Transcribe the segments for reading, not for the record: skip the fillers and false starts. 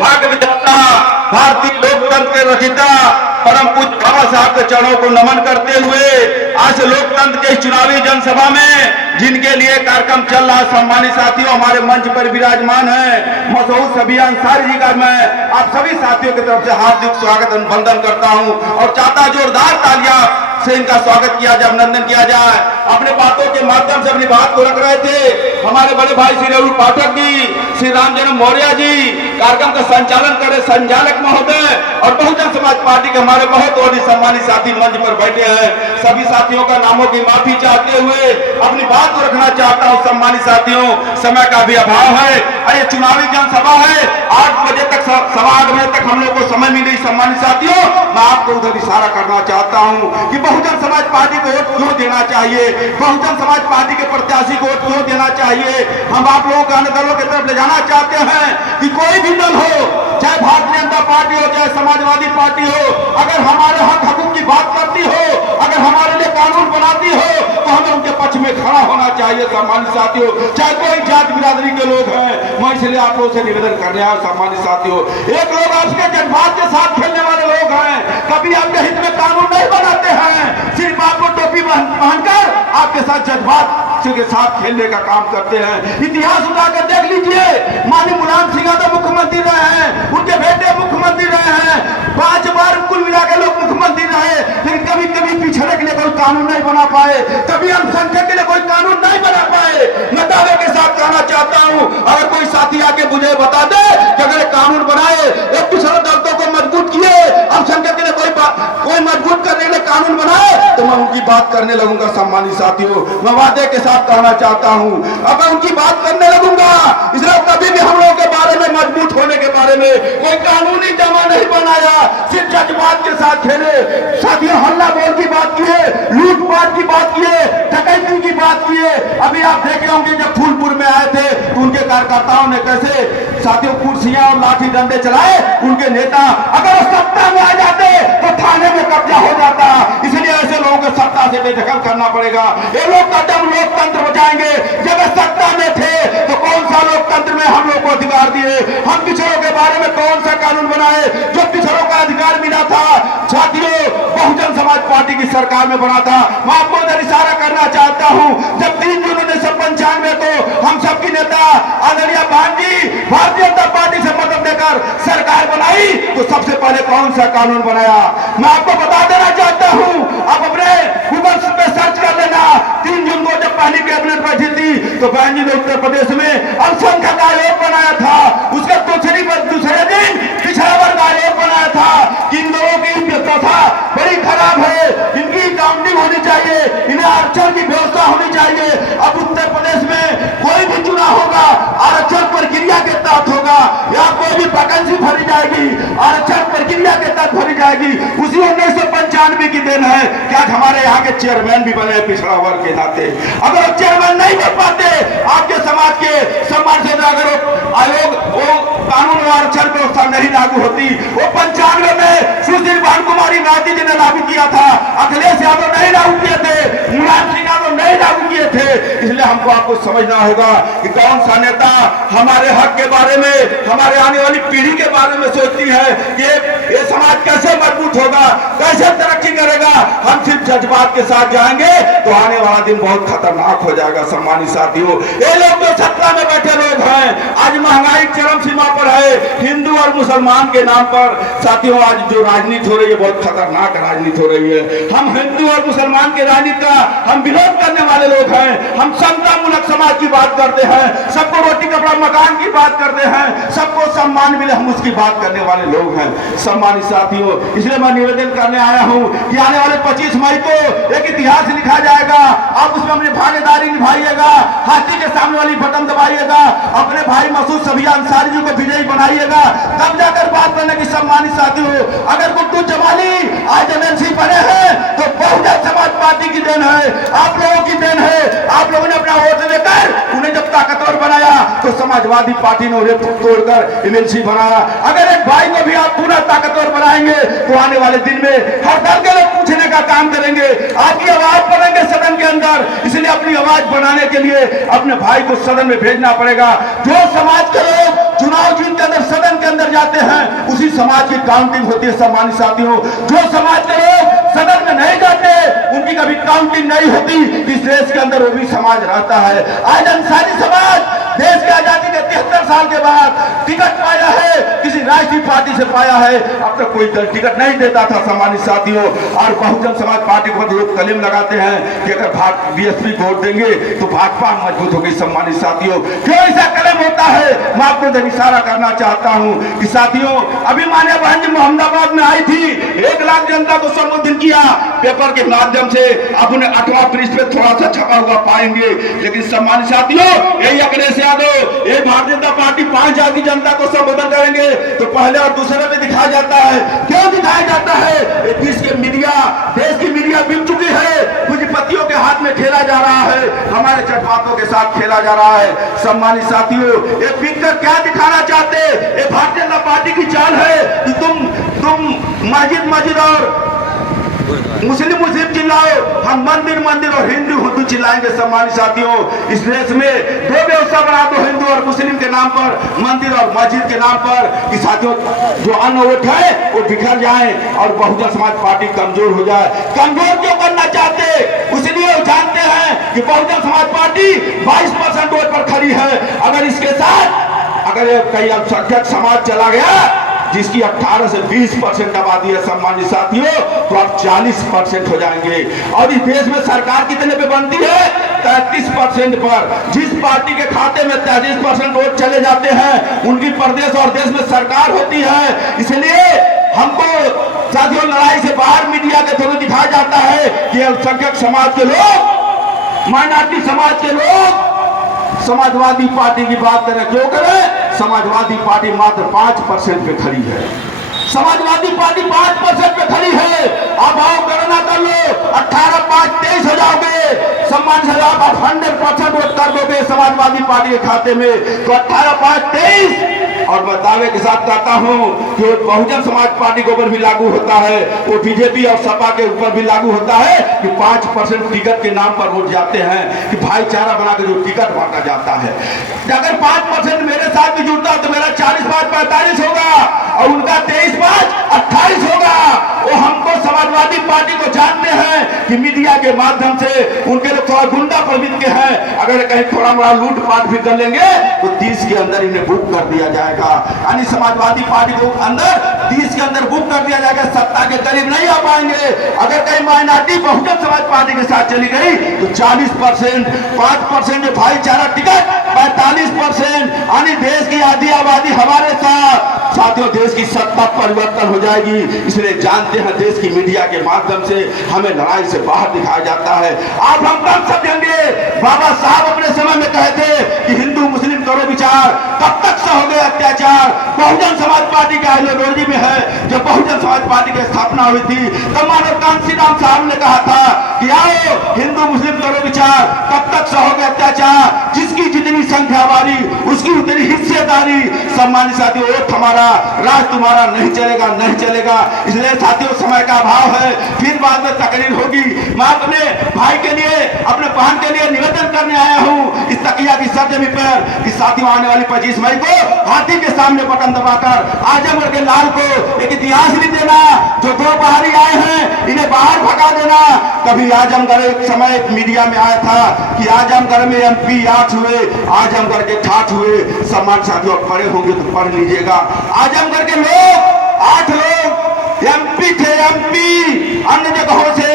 भाग्य विधाता भारतीय लोकतंत्र के रचिता परम पूज्य बाबा साहब के चरणों को नमन करते हुए आज लोकतंत्र के चुनावी जनसभा में जिनके लिए कार्यक्रम चल रहा, सम्मानित साथियों, हमारे मंच पर विराजमान है मशहूर सबिया अंसारी जी का मैं आप सभी साथियों की तरफ से हार्दिक स्वागत अभिनंदन करता हूं और चाहता जोरदार तालियां से इनका स्वागत किया जाए, अभिनंदन किया जाए। अपने बातों के माध्यम से अपनी बात को रख रहे थे हमारे बड़े भाई श्री रघु पाठक जी, श्री रामजन्म मौर्य जी, कार्यक्रम का संचालन करे संचालक महोदय और बहुजन समाज पार्टी के हमारे बहुत और सम्मानित साथी मंच पर बैठे हैं। सभी साथियों का नामों की माफी चाहते हुए अपनी बात को रखना चाहता हूं। सम्मानित साथियों, समय का भी अभाव है, ये चुनावी जनसभा है, 8 बजे तक, 8:15 बजे तक हम लोग को समय मिली। सम्मानित साथियों, मैं आपको उधर इशारा करना चाहता हूं कि बहुजन समाज पार्टी को वोट क्यों देना चाहिए, बहुजन समाज पार्टी के प्रत्याशी को वोट क्यों देना चाहिए। हम आप लोगों को अन्य दलों की तरफ ले जाना चाहते हैं कि कोई भी दल हो, चाहे भारतीय जनता पार्टी हो, चाहे समाजवादी पार्टी हो, अगर हमारे हक हकूक की बात करती हो, अगर हमारे लिए कानून बनाती हो, तो हमें उनके पक्ष में खड़ा होना चाहिए। सम्मानित साथियों, चाहे कोई जात बिरादरी के लोग हैं, मैं इसलिए आप लोगों से निवेदन कर रहा हूं। सम्मानित साथियों, एक लोग आपके जज्बात के साथ खेलने वाले लोग हैं, कभी आपके हित में कानून नहीं बनाते हैं, सिर्फ आपको टोपी पहनकर आपके साथ जज्बात के साथ खेलने का काम करते हैं। इतिहास उठाकर देख लीजिए, माननीय मुलायम सिंह यादव मुख्यमंत्री रहे हैं, उनके बेटे मुख्यमंत्री रहे हैं, 5 बार कुल मिलाकर लोग मुख्यमंत्री रहे, लेकिन कभी कभी पिछड़े के लिए कोई कानून नहीं बना पाए, कभी अल्पसंख्यक के लिए कोई कानून नहीं बना पाए। मैं दावे के साथ कहना चाहता हूं, अगर कोई साथी आके मुझे बता दे कि अगर कानून बनाए, एक पिछड़े दलितों को मजबूत किए, अल्पसंख्यक के लिए कोई मजबूत करने के लिए कानून बनाए, तो मैं उनकी बात करने लगूंगा। सम्मानित साथियों, मैं वादे के साथ कहना चाहता हूं, अब मैं उनकी बात करने लगूंगा। इसलिए कभी भी हम लोगों के बारे में, मजबूत होने के बारे में कोई कानूनी जमा नहीं बनाया, सिर्फ जज्बात के साथ खेले। साथियों, हल्ला बोल की बात किए, लूटपाट की बात किए, डकैती की बात किए। अभी आप देखे होंगे जब फूलपुर में आए थे तो उनके कार्यकर्ताओं ने कैसे साथियों कुर्सियां और लाठी डंडे चलाए। उनके नेता अगर सत्ता में आ जाते तो थाने में कब्जा हो जाता, इसलिए ऐसे लोगों को सत्ता से बेदखल करना पड़ेगा। ये लोग कदम लोकतंत्र बचाएंगे। जब सत्ता में थे तो कौन सा लोकतंत्र में हम लोग को अधिकार दिए, हम पिछड़ों के बारे में कौन सा कानून बनाए जो पिछड़ों का अधिकार मिला था। साथियों, बहुजन समाज पार्टी की सरकार में बना था। मैं आपको इधर इशारा करना चाहता हूं, जब 3 जून 1995 को हम सबकी नेता आदरणीय भांजी भारतीय जनता पार्टी से मदद देकर सरकार बनाई, तो सबसे पहले कौन सा कानून बनाया, मैं आपको बता देना चाहता हूं। आप अपने गूगल पे सर्च कर लेना। 3 जून को जब पहली कैबिनेट बैठी थी तो बहन जी ने उत्तर प्रदेश में अल्पसंख्यक आयोग बनाया था, उसके दूसरे दिन पिछड़ा वर्ग आयोग बनाया था। इन लोगों की व्यवस्था बड़ी खराब है, इनकी काउंटिंग होनी चाहिए, इन्हें आरक्षण की व्यवस्था होनी चाहिए। अब उत्तर प्रदेश में कोई भी चुनाव होगा, आरक्षण प्रक्रिया के तहत होगा, या कोई भी वैकेंसी भरी जाएगी, आरक्षण प्रक्रिया के तहत भरी जाएगी। उसी 1995 की देन है कि आज हमारे यहाँ के चेयरमैन भी बने पिछड़ा वर्ग के नाते। अगर चेयरमैन नहीं बन पाते, आपके समाज के सम्मान से अगर आयोग वो कानून और आरक्षण व्यवस्था नहीं लागू होती, वो 95 में सुशील भान कुमारी नायती जी ने लागू किया था, अखिलेश यादव नहीं लागू किए थे, मुलायम सिंह यादव नहीं लागू किए थे। इसलिए हमको आपको समझना होगा कि कौन सा नेता हमारे हक के बारे में, हमारे आने वाली पीढ़ी के बारे में सोचती है कि ये समाज कैसे मजबूत होगा, कैसे तरक्की करेगा। हम सिर्फ जज्बात के साथ जाएंगे तो आने वाला दिन बहुत खतरनाक हो जाएगा। सम्मानित साथियों, ये लोग जो सत्ता में बैठे लोग हैं, आज महंगाई चरम सीमा पर है, हिंदू और मुसलमान के नाम पर साथियों आज जो राजनीति हो रही है, बहुत खतरनाक राजनीति हो रही है। हम हिंदू और मुसलमान के राजनीति का हम विरोध करने वाले लोग हैं। हम समता मूलक समाज की बात करते हैं, सबको रोटी कपड़ा मकान की बात करते हैं, सबको सम्मान मिले, हम उसकी बात करने वाले लोग हैं। सम्मानित साथियों, इसलिए मैं निवेदन करने आया हूं कि आने वाले 25 मई को एक इतिहास लिखा जाएगा। आप उसमें अपनी भागीदारी निभाइएगा, हाथी के सामने वाली बटन दबाइएगा, अपने भाई मसूद सबिया अंसारी जी को विजयी बनाइएगा, तब जाकर बात करने की। सम्मानित साथियों, अगर गुड्डू जमाली आज एमएलसी बने हैं तो बहुजन समाज पार्टी की देन है, आप लोगों की देन है। आप लोगों ने अपना वोट देकर उन्हें जब ताकतवर बनाया तो समाजवादी पार्टी ने उन्हें तोड़कर एमएलसी बनाया। अगर एक भाई को भी आप पूरा ताकतवर बनाएंगे तो आने वाले दिन में हर दल के लोग पूछने का काम करेंगे, आपकी आवाज बनेंगे सदन के अंदर। इसलिए अपनी आवाज बनाने के लिए अपने भाई को सदन में भेजना पड़ेगा। जो समाज के लोग चुनाव जीत के अंदर सदन के अंदर जाते हैं उसी समाज की काउंटिंग होती है। सम्मानित साथियों, जो समाज के लोग सदन में नहीं जाते उनकी कभी काउंटिंग नहीं होती। इस देश के अंदर वो भी समाज रहता है। आज अंसारी समाज देश की आजादी के 73 साल के बाद टिकट पाया है, किसी राष्ट्रीय पार्टी से पाया है। अब तक कोई दल टिकट नहीं देता था सम्मानित साथियों। और बहुजन समाज पार्टी को लोग कलम लगाते हैं कि अगर बीएसपी वोट देंगे तो भाजपा मजबूत होगी। सम्मानित साथियों, क्यों ऐसा कलम होता है? मैं आपको इशारा करना चाहता हूं कि साथियों, अभी मान्य बहन जी मोहम्मदाबाद में आई थी, 1 लाख जनता को संबोधित किया पेपर के माध्यम से। आप उन्हें 8वां पृष्ठ पे थोड़ा सा छपा हुआ पाएंगे। लेकिन सम्मानित साथियों, यही अखिलेश यादव, ये भारतीय जनता पार्टी 5 जाति की जनता को संबोधन करेंगे तो पहले और दूसरे में दिखाया जाता है। क्यों दिखाया जाता है? देश की मीडिया बिक चुकी है, पूंजीपतियों के हाथ में खेला जा रहा है, हमारे चटवातों के साथ खेला जा रहा है। सम्मानित साथियों, ये बिककर क्या दिखाना चाहते? ये भारतीय जनता पार्टी की चाल है कि तुम मस्जिद और मुस्लिम चिल्लाओ, हम मंदिर और हिंदू चिल्लाएंगे। सम्मानित साथियों, इस देश में 2 व्यवस्था बना दो, हिंदू और मुस्लिम के नाम पर, मंदिर और मस्जिद के नाम पर, कि साथियों जो अन्न वोट है वो बिखर जाए और बहुजन समाज पार्टी कमजोर हो जाए। कमजोर क्यों करना चाहते? इसलिए वो जानते हैं कि बहुजन समाज पार्टी 22% वोट पर खड़ी है। अगर इसके साथ कई अल्पसंख्यक समाज चला गया जिसकी 18 से 20% आबादी है सम्मानित साथियों, तो आप 40% हो जाएंगे। और इस देश में सरकार कितने पे बनती है? 33% पर। जिस पार्टी के खाते में 33% वोट चले जाते हैं उनकी प्रदेश और देश में सरकार होती है। इसलिए हमको साथियों लड़ाई से बाहर मीडिया के थ्रू दिखाया जाता है कि अल्पसंख्यक समाज के लोग, माइनॉरिटी समाज के लोग समाजवादी पार्टी की बात करें। क्यों करें? समाजवादी पार्टी मात्र 5% पे खड़ी है। समाजवादी पार्टी 5% पे खड़ी है। अब आओ गणना कर लो, 18, 5, 23 हो जाओगे। सम्मान से आप 100% वोट कर दोगे समाजवादी पार्टी के खाते में, तो 18, 5, 23। और मैं दावे के साथ कहता हूं कि बहुजन समाज पार्टी के ऊपर भी लागू होता है, वो बीजेपी और सपा के ऊपर भी लागू होता है कि 5% टिकट के नाम पर वोट जाते हैं, कि भाईचारा बना के जो टिकट बांटा जाता है। अगर 5% मेरे साथ भी जुड़ता तो मेरा 40-5-45 होगा और उनका 23-5-28 होगा। वो हमको समाजवादी पार्टी को जानते हैं कि मीडिया के माध्यम से उनके लोग थोड़ा गुंडा प्रवृत्ति के हैं। अगर कहीं थोड़ा मोड़ा लूटपाट भी कर लेंगे तो 30 के अंदर इन्हें बुक कर दिया जाएगा। यानी समाजवादी पार्टी को अंदर 30 के अंदर बुक कर दिया जाएगा, सत्ता के करीब नहीं आ पाएंगे। अगर कहीं माइनॉरिटी बहुजन समाज पार्टी के साथ चली गई तो 40%, 5% जो भाईचारा टिकट, 45%, यानी देश की आधी आबादी हमारे साथ। साथियों, देश की सत्ता परिवर्तन हो जाएगी। इसलिए जानते हैं देश की मीडिया के माध्यम से हमें लड़ाई से बाहर दिखाया जाता है। आप हम कब समझेंगे? बाबा साहब अपने समय में कहते कि हिंदू मुस्लिम करो विचार, कब तक सहोगे अत्याचार? बहुजन समाज पार्टी का आइडियोलॉजी में है। जब बहुजन समाज पार्टी की स्थापना हुई थी तो मानव कांशीराम साहब ने कहा था कि आओ हिंदू मुस्लिम करो विचार, कब तक सहोगे अत्याचार? जिसकी जितनी संख्या वाली उसकी उतनी हिस्सेदारी। सम्मानित साथियों, वोट हमारा, राज तुम्हारा नहीं चलेगा, नहीं चलेगा। इसलिए साथियों, समय का अभाव है, फिर बाद में तकरीर होगी। मैं अपने भाई के लिए, अपने बहन के लिए निवेदन करने आया हूं इस तकिया की सरजमी पर कि साथियों, आने वाली 25 मई को हाथी के सामने बटन दबाकर आजमगढ़ के लाल को एक इतिहास भी देना। जो 2 बाहरी आए हैं इन्हें बाहर भगा देना। कभी आजमगढ़ एक समय मीडिया में आया था कि आजमगढ़ में MP 8 हुए, आजमगढ़ के 8 हुए। सम्मान साथियों, पढ़े होंगे तो पढ़ लीजिएगा। आजमगढ़ के लोग 8 लोग MP थे, MP अन्य जगहों से।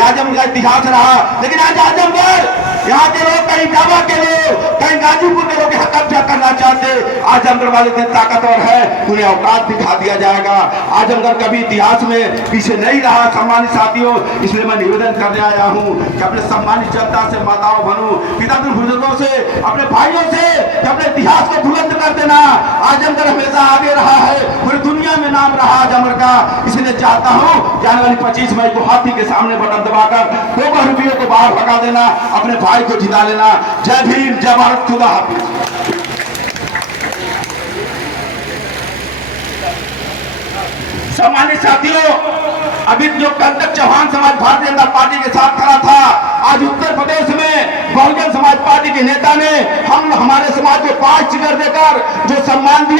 आजमगढ़ का इतिहास रहा, लेकिन आज आजमगढ़ यहाँ के लोग, कहीं डाबा के लोग, कहीं गाजीपुर के लोग कब्जा करना चाहते। आजमगढ़ वाले इतने ताकतवर है, उन्हें औकात दिखा दिया जाएगा। आजमगढ़ कभी इतिहास में पीछे नहीं रहा सम्मानित साथियों। इसलिए मैं निवेदन करने आया हूँ कि अपने सम्मानित जनता से, माताओं बहनों, पिता बुजुर्गों से, अपने भाइयों से कि अपने इतिहास को बुलंद कर देना। आजमगढ़ हमेशा आगे रहा है, पूरी दुनिया में नाम रहा आजमगढ़ का। इसलिए चाहता हूँ कि आने वाली 25 मई को हाथी के सामने बटन दबाकर 2 रुपयों को बाहर भगा देना, अपने भाई को जिता लेना। जय भीम, जय भारत, खुदा हाफिज। सम्मानित साथियों, अभी जो कल तक चौहान समाज भारतीय जनता पार्टी के साथ खड़ा था, आज उत्तर प्रदेश में बहुजन समाज पार्टी के नेता ने हमारे समाज को 5 टिकट देकर जो सम्मान दिया।